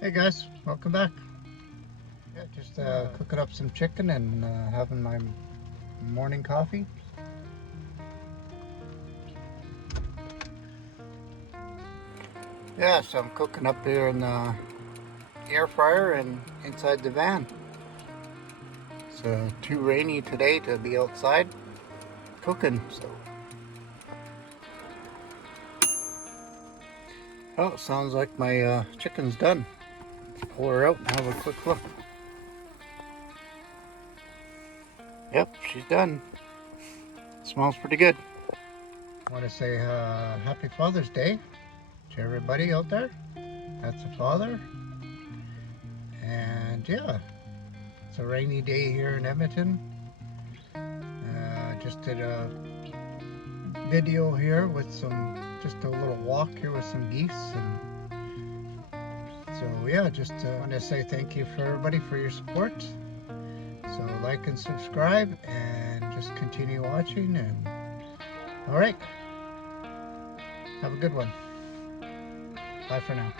Hey guys, welcome back. Yeah, just cooking up some chicken and having my morning coffee. Yeah, so I'm cooking up here in the air fryer and inside the van. It's too rainy today to be outside cooking, so. Oh, sounds like my chicken's done. Let's pull her out and have a quick look. Yep, she's done. Smells pretty good. I want to say happy Father's Day to everybody out there. That's a father. And yeah, it's a rainy day here in Edmonton. Just did a video here with just a little walk here with some geese. And so yeah, just want to say thank you for everybody for your support. So like and subscribe and just continue watching. And all right, have a good one. Bye for now.